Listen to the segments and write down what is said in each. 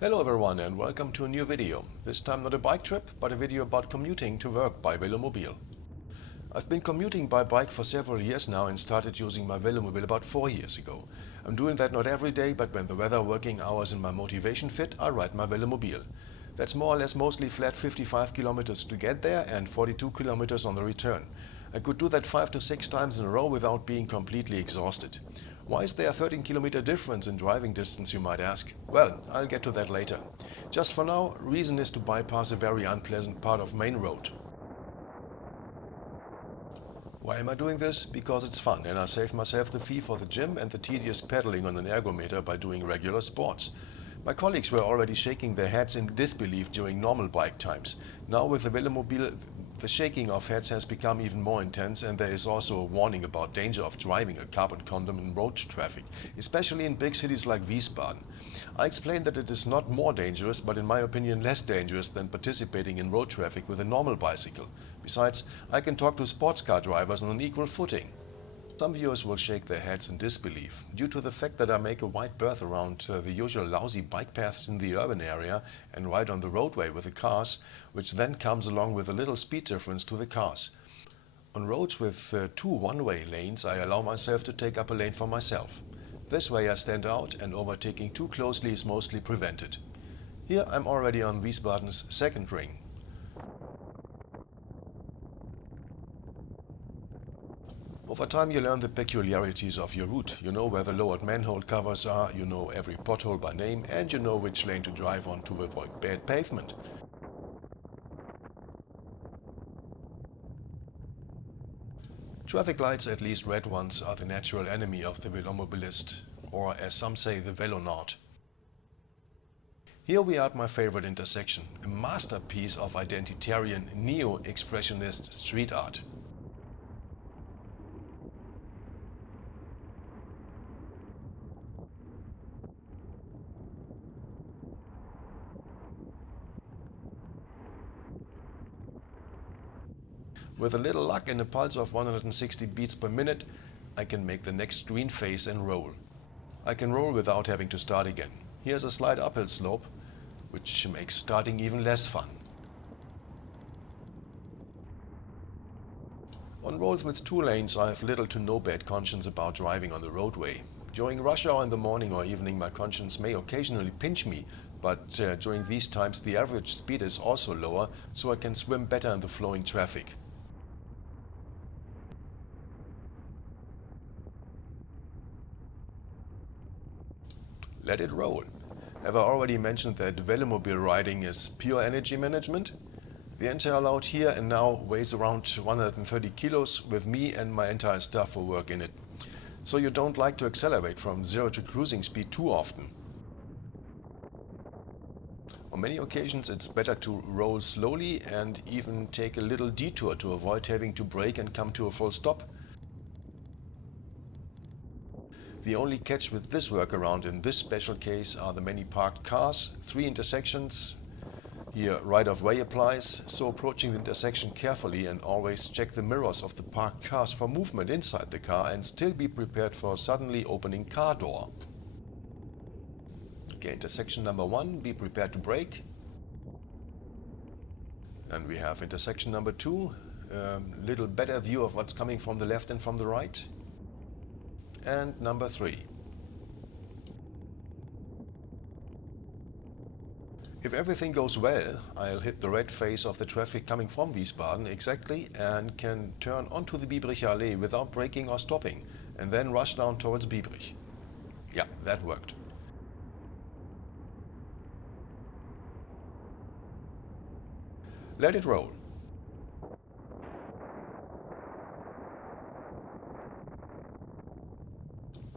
Hello everyone and welcome to a new video. This time not a bike trip, but a video about commuting to work by VELOMOBILE. I've been commuting by bike for several years now and started using my VELOMOBILE about 4 years ago. I'm doing that not every day, but when the weather, working hours and my motivation fit, I ride my VELOMOBILE. That's more or less mostly flat 55 kilometers to get there and 42 kilometers on the return. I could do that 5 to 6 times in a row without being completely exhausted. Why is there a 13-kilometer difference in driving distance, you might ask? Well, I'll get to that later. Just for now, reason is to bypass a very unpleasant part of main road. Why am I doing this? Because it's fun and I save myself the fee for the gym and the tedious pedaling on an ergometer by doing regular sports. My colleagues were already shaking their heads in disbelief during normal bike times. Now with the VELOMOBILE, the shaking of heads has become even more intense, and there is also a warning about danger of driving a carbon condom in road traffic, especially in big cities like Wiesbaden. I explained that it is not more dangerous, but in my opinion less dangerous than participating in road traffic with a normal bicycle. Besides, I can talk to sports car drivers on an equal footing. Some viewers will shake their heads in disbelief due to the fact that I make a wide berth around the usual lousy bike paths in the urban area and ride on the roadway with the cars, which then comes along with a little speed difference to the cars. On roads with two one-way lanes, I allow myself to take up a lane for myself. This way I stand out and overtaking too closely is mostly prevented. Here I'm already on Wiesbaden's second ring. Over time you learn the peculiarities of your route. You know where the lowered manhole covers are, you know every pothole by name, and you know which lane to drive on to avoid bad pavement. Traffic lights, at least red ones, are the natural enemy of the velomobilist, or as some say, the velonaut. Here we are at my favorite intersection, a masterpiece of identitarian neo-expressionist street art. With a little luck and a pulse of 160 beats per minute, I can make the next green phase and roll. I can roll without having to start again. Here's a slight uphill slope, which makes starting even less fun. On roads with two lanes, I have little to no bad conscience about driving on the roadway. During rush hour in the morning or evening, my conscience may occasionally pinch me, but during these times the average speed is also lower, so I can swim better in the flowing traffic. Let it roll. Have I already mentioned that VELOMOBILE riding is pure energy management? The entire load here and now weighs around 130 kilos with me and my entire staff for work in it. So you don't like to accelerate from 0 to cruising speed too often. On many occasions it's better to roll slowly and even take a little detour to avoid having to brake and come to a full stop. The only catch with this workaround in this special case are the many parked cars, 3 intersections. Here right-of-way applies, so approaching the intersection carefully and always check the mirrors of the parked cars for movement inside the car and still be prepared for a suddenly opening car door. Okay, intersection number 1, be prepared to brake. And we have intersection number 2, little better view of what's coming from the left and from the right. And number 3. If everything goes well, I'll hit the red phase of the traffic coming from Wiesbaden exactly and can turn onto the Biebricher Allee without braking or stopping and then rush down towards Biebrich. Yeah, that worked. Let it roll.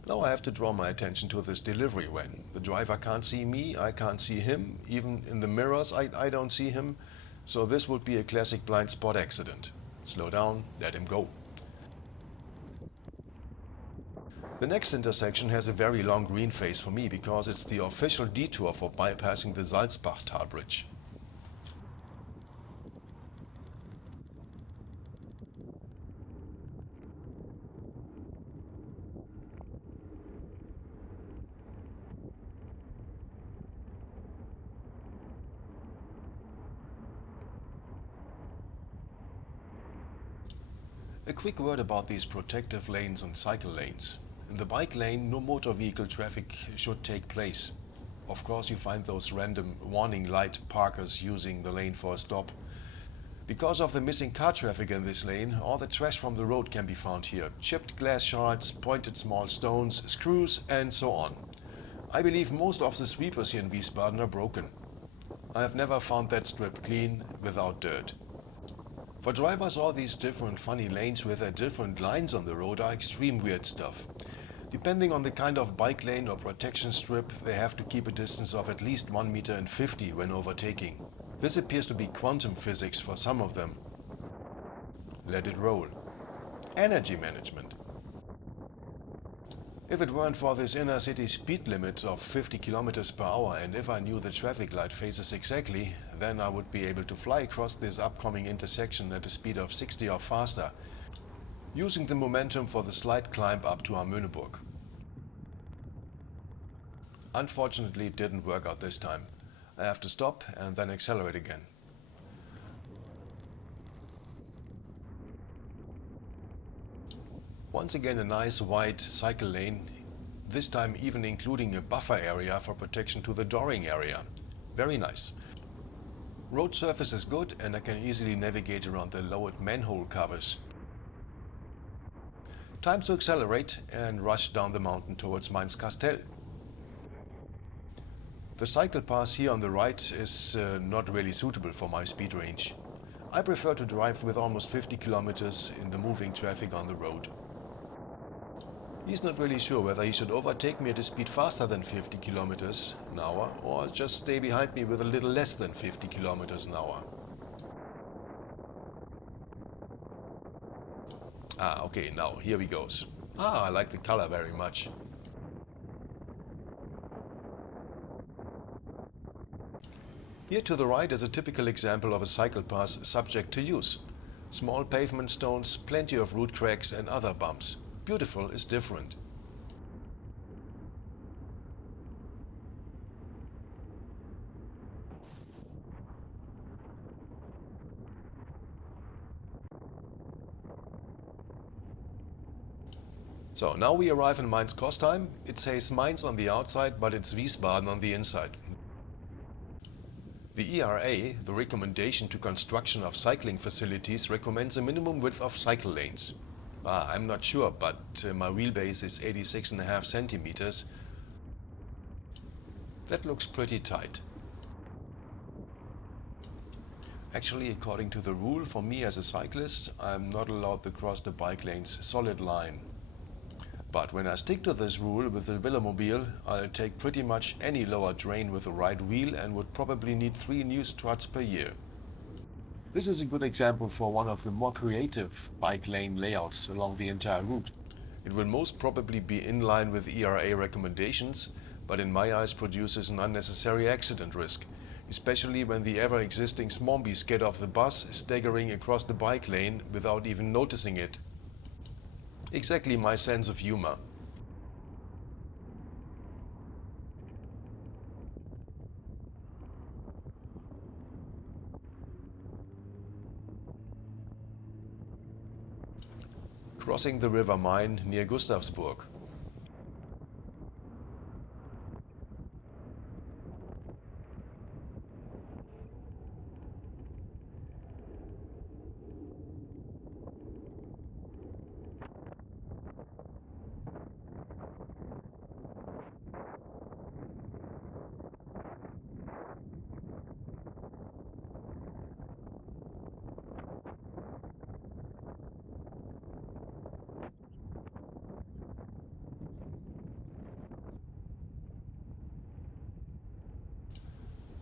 Now I have to draw my attention to this delivery van. The driver can't see me, I can't see him, even in the mirrors I don't see him, so this would be a classic blind spot accident. Slow down, let him go. The next intersection has a very long green phase for me because it's the official detour for bypassing the Salzbachtal bridge. A quick word about these protective lanes and cycle lanes. In the bike lane, no motor vehicle traffic should take place. Of course, you find those random warning light parkers using the lane for a stop. Because of the missing car traffic in this lane, all the trash from the road can be found here. Chipped glass shards, pointed small stones, screws, and so on. I believe most of the sweepers here in Wiesbaden are broken. I have never found that strip clean without dirt. For drivers, all these different funny lanes with their different lines on the road are extreme weird stuff. Depending on the kind of bike lane or protection strip, they have to keep a distance of at least 1 meter and 50 when overtaking. This appears to be quantum physics for some of them. Let it roll. Energy management. If it weren't for this inner city speed limit of 50 kilometers per hour and if I knew the traffic light phases exactly, then I would be able to fly across this upcoming intersection at a speed of 60 or faster, using the momentum for the slight climb up to Amöneburg. Unfortunately, it didn't work out this time. I have to stop and then accelerate again. Once again a nice wide cycle lane, this time even including a buffer area for protection to the dooring area. Very nice. Road surface is good and I can easily navigate around the lowered manhole covers. Time to accelerate and rush down the mountain towards Mainz-Kastel. The cycle path here on the right is not really suitable for my speed range. I prefer to drive with almost 50 kilometers in the moving traffic on the road. He's not really sure whether he should overtake me at a speed faster than 50 kilometers an hour or just stay behind me with a little less than 50 kilometers an hour. Okay, now here we goes. I like the color very much. Here to the right is a typical example of a cycle path subject to use. Small pavement stones, plenty of root cracks and other bumps. Beautiful is different. So now we arrive in Mainz-Kostheim. It says Mainz on the outside, but it's Wiesbaden on the inside. The ERA, the Recommendation to Construction of Cycling Facilities, recommends a minimum width of cycle lanes. I'm not sure, but my wheelbase is 86.5 centimeters. That looks pretty tight. Actually, according to the rule, for me as a cyclist, I'm not allowed to cross the bike lane's solid line. But when I stick to this rule with the VELOMOBILE, I'll take pretty much any lower terrain with the right wheel and would probably need 3 new struts per year. This is a good example for one of the more creative bike lane layouts along the entire route. It will most probably be in line with ERA recommendations, but in my eyes produces an unnecessary accident risk, especially when the ever-existing smombies get off the bus staggering across the bike lane without even noticing it. Exactly my sense of humor. Crossing the River Main near Gustavsburg.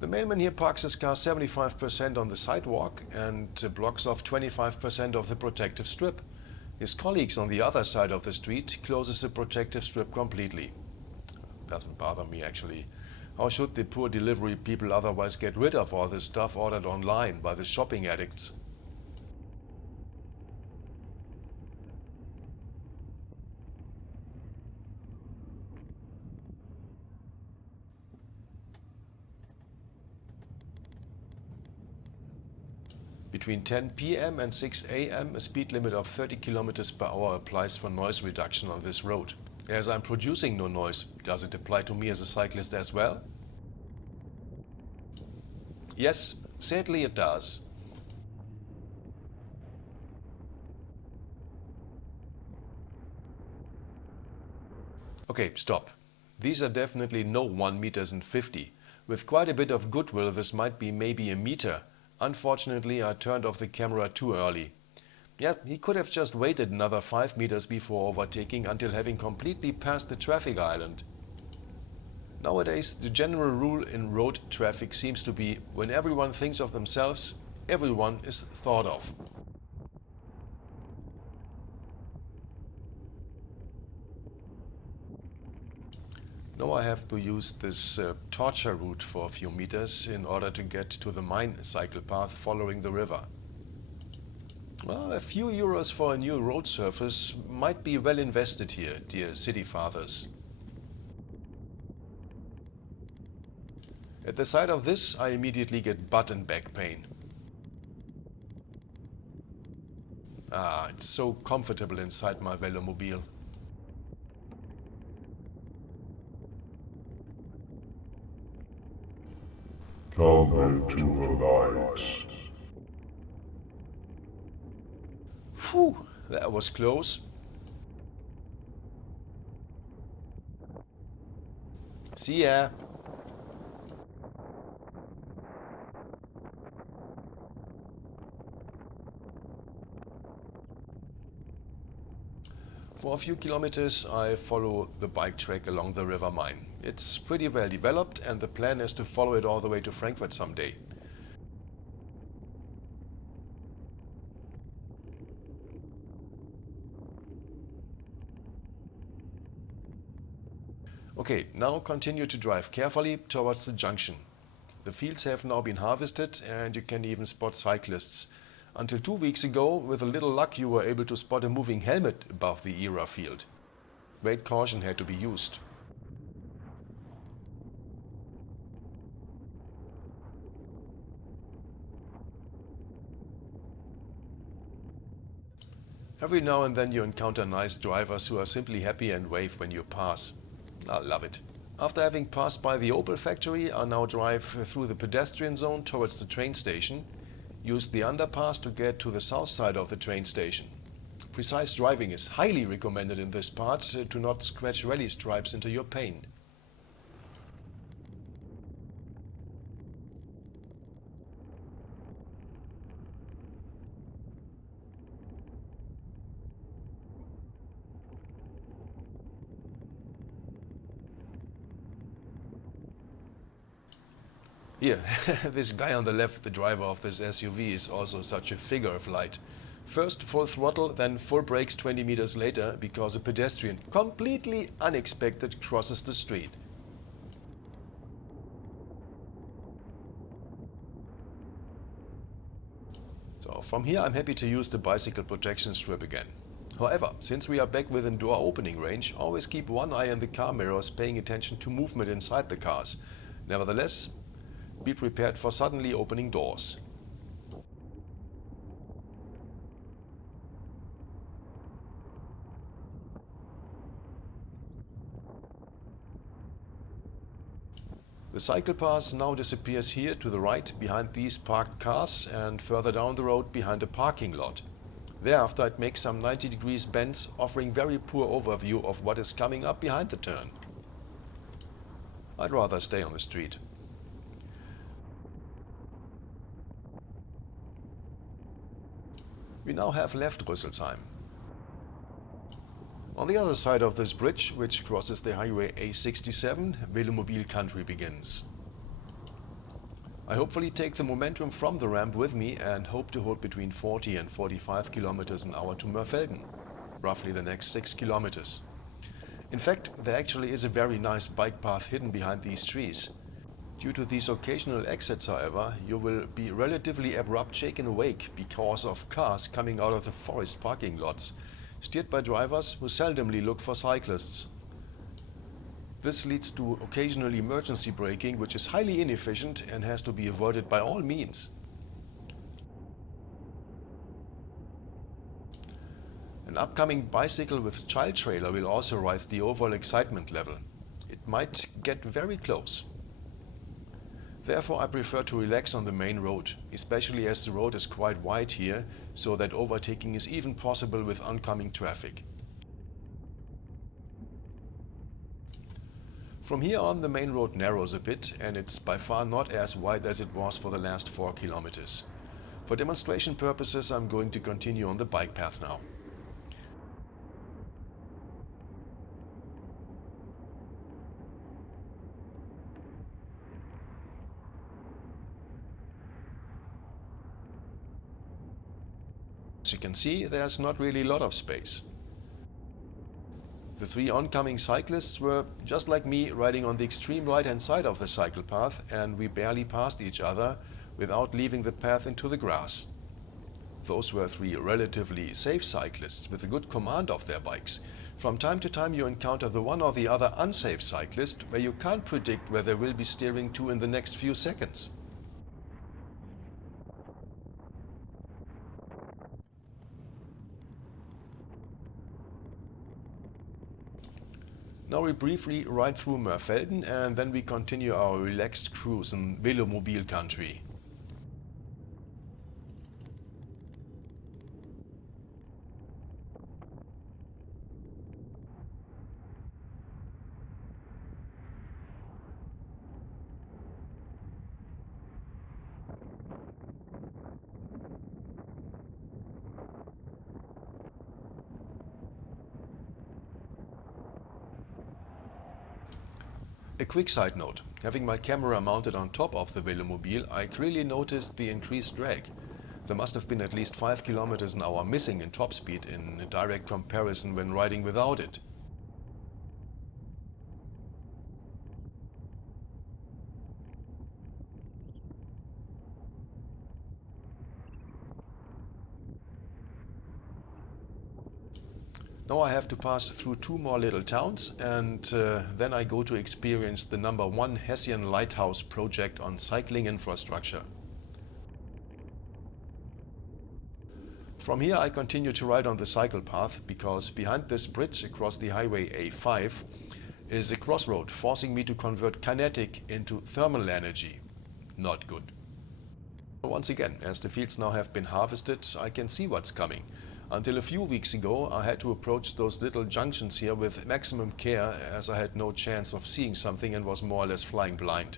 The mailman here parks his car 75% on the sidewalk and blocks off 25% of the protective strip. His colleagues on the other side of the street closes the protective strip completely. Doesn't bother me actually. How should the poor delivery people otherwise get rid of all this stuff ordered online by the shopping addicts? between 10 p.m. and 6 a.m. a speed limit of 30 kilometers per hour applies for noise reduction on this road. As I'm producing no noise, does it apply to me as a cyclist as well? Yes, sadly it does. Okay, stop. These are definitely no 1 meters and 50. With quite a bit of goodwill, this might be maybe a meter. Unfortunately, I turned off the camera too early. Yeah, he could have just waited another 5 meters before overtaking until having completely passed the traffic island. Nowadays, the general rule in road traffic seems to be when everyone thinks of themselves, everyone is thought of. Now I have to use this torture route for a few meters in order to get to the mine cycle path following the river. Well, a few euros for a new road surface might be well invested here, dear city fathers. At the sight of this, I immediately get butt and back pain. Ah, it's so comfortable inside my VELOMOBILE. Come into the light. Phew, that was close. See ya. For a few kilometers I follow the bike track along the river Main. It's pretty well developed and the plan is to follow it all the way to Frankfurt someday. Okay, now continue to drive carefully towards the junction. The fields have now been harvested and you can even spot cyclists. Until 2 weeks ago, with a little luck, you were able to spot a moving helmet above the Era field. Great caution had to be used. Every now and then you encounter nice drivers who are simply happy and wave when you pass. I love it. After having passed by the Opel factory, I now drive through the pedestrian zone towards the train station. Use the underpass to get to the south side of the train station. Precise driving is highly recommended in this part to not scratch rally stripes into your paint. Here, this guy on the left, the driver of this SUV, is also such a figure of light. First full throttle, then full brakes 20 meters later because a pedestrian, completely unexpected, crosses the street. So from here I'm happy to use the bicycle protection strip again. However, since we are back within door opening range, always keep one eye on the car mirrors, paying attention to movement inside the cars. Nevertheless, be prepared for suddenly opening doors. The cycle path now disappears here to the right behind these parked cars and further down the road behind a parking lot. Thereafter it makes some 90 degrees bends, offering very poor overview of what is coming up behind the turn. I'd rather stay on the street. We now have left Ruesselsheim. On the other side of this bridge, which crosses the highway A67, VELOMOBILE country begins. I hopefully take the momentum from the ramp with me and hope to hold between 40 and 45 kilometers an hour to Mörfelden, roughly the next 6 kilometers. In fact, there actually is a very nice bike path hidden behind these trees. Due to these occasional exits, however, you will be relatively abrupt shaken awake because of cars coming out of the forest parking lots, steered by drivers who seldomly look for cyclists. This leads to occasional emergency braking, which is highly inefficient and has to be avoided by all means. An upcoming bicycle with child trailer will also raise the overall excitement level. It might get very close. Therefore, I prefer to relax on the main road, especially as the road is quite wide here, so that overtaking is even possible with oncoming traffic. From here on, the main road narrows a bit, and it's by far not as wide as it was for the last 4 kilometers. For demonstration purposes, I'm going to continue on the bike path now. As you can see, there's not really a lot of space. The 3 oncoming cyclists were, just like me, riding on the extreme right-hand side of the cycle path, and we barely passed each other without leaving the path into the grass. Those were 3 relatively safe cyclists with a good command of their bikes. From time to time you encounter the one or the other unsafe cyclist where you can't predict where they will be steering to in the next few seconds. Now we briefly ride through Mörfelden and then we continue our relaxed cruise in VELOMOBILE country. A quick side note, having my camera mounted on top of the VELOMOBILE, I clearly noticed the increased drag. There must have been at least 5 kilometers an hour missing in top speed in a direct comparison when riding without it. Now I have to pass through 2 more little towns and then I go to experience the #1 Hessian Lighthouse project on cycling infrastructure. From here I continue to ride on the cycle path because behind this bridge across the highway A5 is a crossroad forcing me to convert kinetic into thermal energy. Not good. Once again, as the fields now have been harvested, I can see what's coming. Until a few weeks ago, I had to approach those little junctions here with maximum care as I had no chance of seeing something and was more or less flying blind.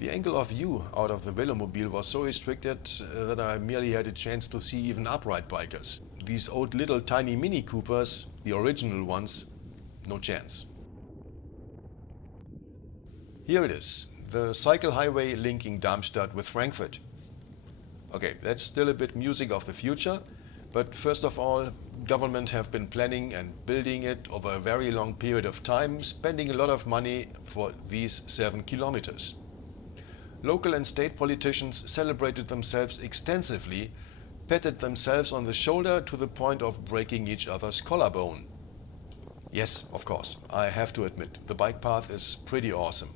The angle of view out of the VELOMOBILE was so restricted that I merely had a chance to see even upright bikers. These old little tiny Mini Coopers, the original ones, no chance. Here it is, the cycle highway linking Darmstadt with Frankfurt. Okay, that's still a bit music of the future, but first of all, government have been planning and building it over a very long period of time, spending a lot of money for these 7 kilometers. Local and state politicians celebrated themselves extensively, patted themselves on the shoulder to the point of breaking each other's collarbone. Yes, of course, I have to admit, the bike path is pretty awesome.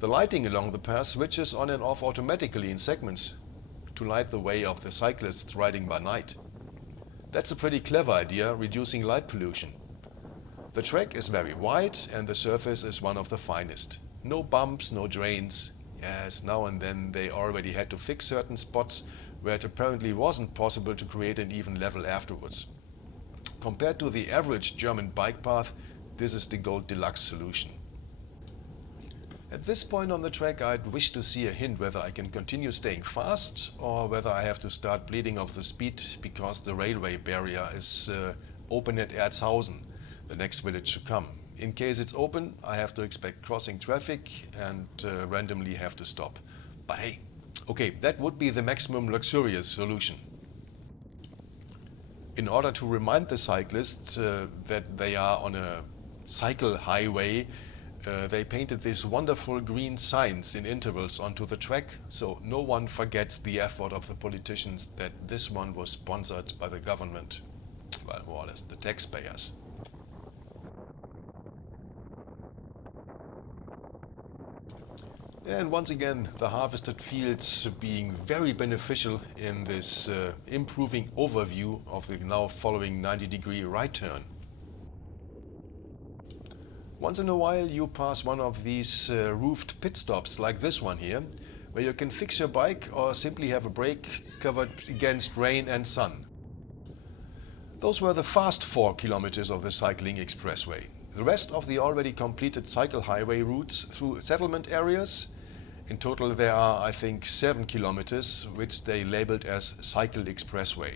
The lighting along the path switches on and off automatically in segments to light the way of the cyclists riding by night. That's a pretty clever idea, reducing light pollution. The track is very wide and the surface is one of the finest. No bumps, no drains. Yes, now and then they already had to fix certain spots where it apparently wasn't possible to create an even level afterwards. Compared to the average German bike path, this is the Gold Deluxe solution. At this point on the track I'd wish to see a hint whether I can continue staying fast or whether I have to start bleeding off the speed because the railway barrier is open at Erzhausen, the next village to come. In case it's open, I have to expect crossing traffic and randomly have to stop. But hey, okay, that would be the maximum luxurious solution. In order to remind the cyclists that they are on a cycle highway, they painted these wonderful green signs in intervals onto the track, so no one forgets the effort of the politicians that this one was sponsored by the government. Well, more or less the taxpayers. And once again, the harvested fields being very beneficial in this improving overview of the now following 90-degree right turn. Once in a while you pass one of these roofed pit stops like this one here, where you can fix your bike or simply have a brake covered against rain and sun. Those were the fast 4 kilometers of the cycling expressway. The rest of the already completed cycle highway routes through settlement areas. In total there are, I think, 7 kilometers, which they labeled as cycle expressway.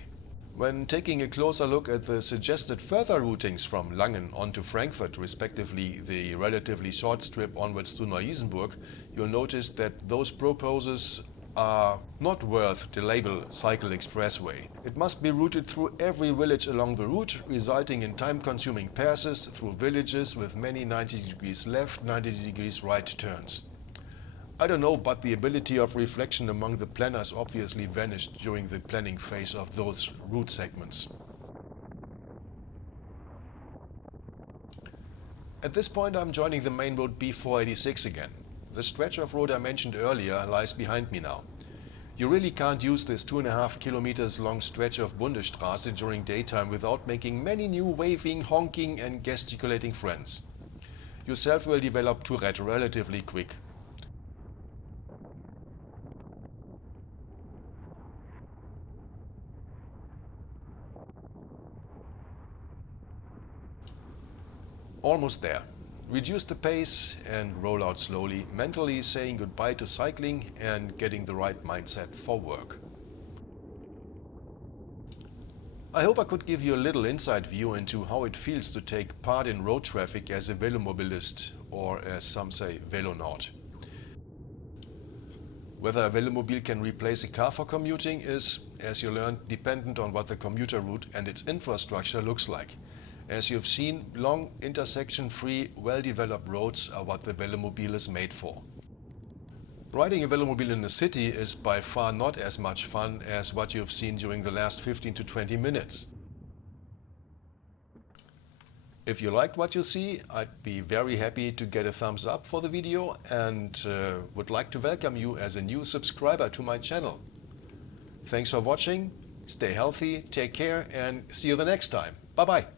When taking a closer look at the suggested further routings from Langen on to Frankfurt, respectively the relatively short strip onwards to Neu-Isenburg, you'll notice that those proposals are not worth the label cycle expressway. It must be routed through every village along the route, resulting in time-consuming passes through villages with many 90 degrees left, 90 degrees right turns. I don't know, but the ability of reflection among the planners obviously vanished during the planning phase of those route segments. At this point I'm joining the main road B486 again. The stretch of road I mentioned earlier lies behind me now. You really can't use this 2.5 kilometers long stretch of Bundesstraße during daytime without making many new waving, honking and gesticulating friends. Yourself will develop Tourette relatively quick. Almost there. Reduce the pace and roll out slowly, mentally saying goodbye to cycling and getting the right mindset for work. I hope I could give you a little inside view into how it feels to take part in road traffic as a velomobilist, or as some say, velonaut. Whether a velomobile can replace a car for commuting is, as you learned, dependent on what the commuter route and its infrastructure looks like. As you've seen, long, intersection-free, well-developed roads are what the velomobile is made for. Riding a velomobile in the city is by far not as much fun as what you've seen during the last 15 to 20 minutes. If you liked what you see, I'd be very happy to get a thumbs up for the video and would like to welcome you as a new subscriber to my channel. Thanks for watching, stay healthy, take care and see you the next time. Bye bye.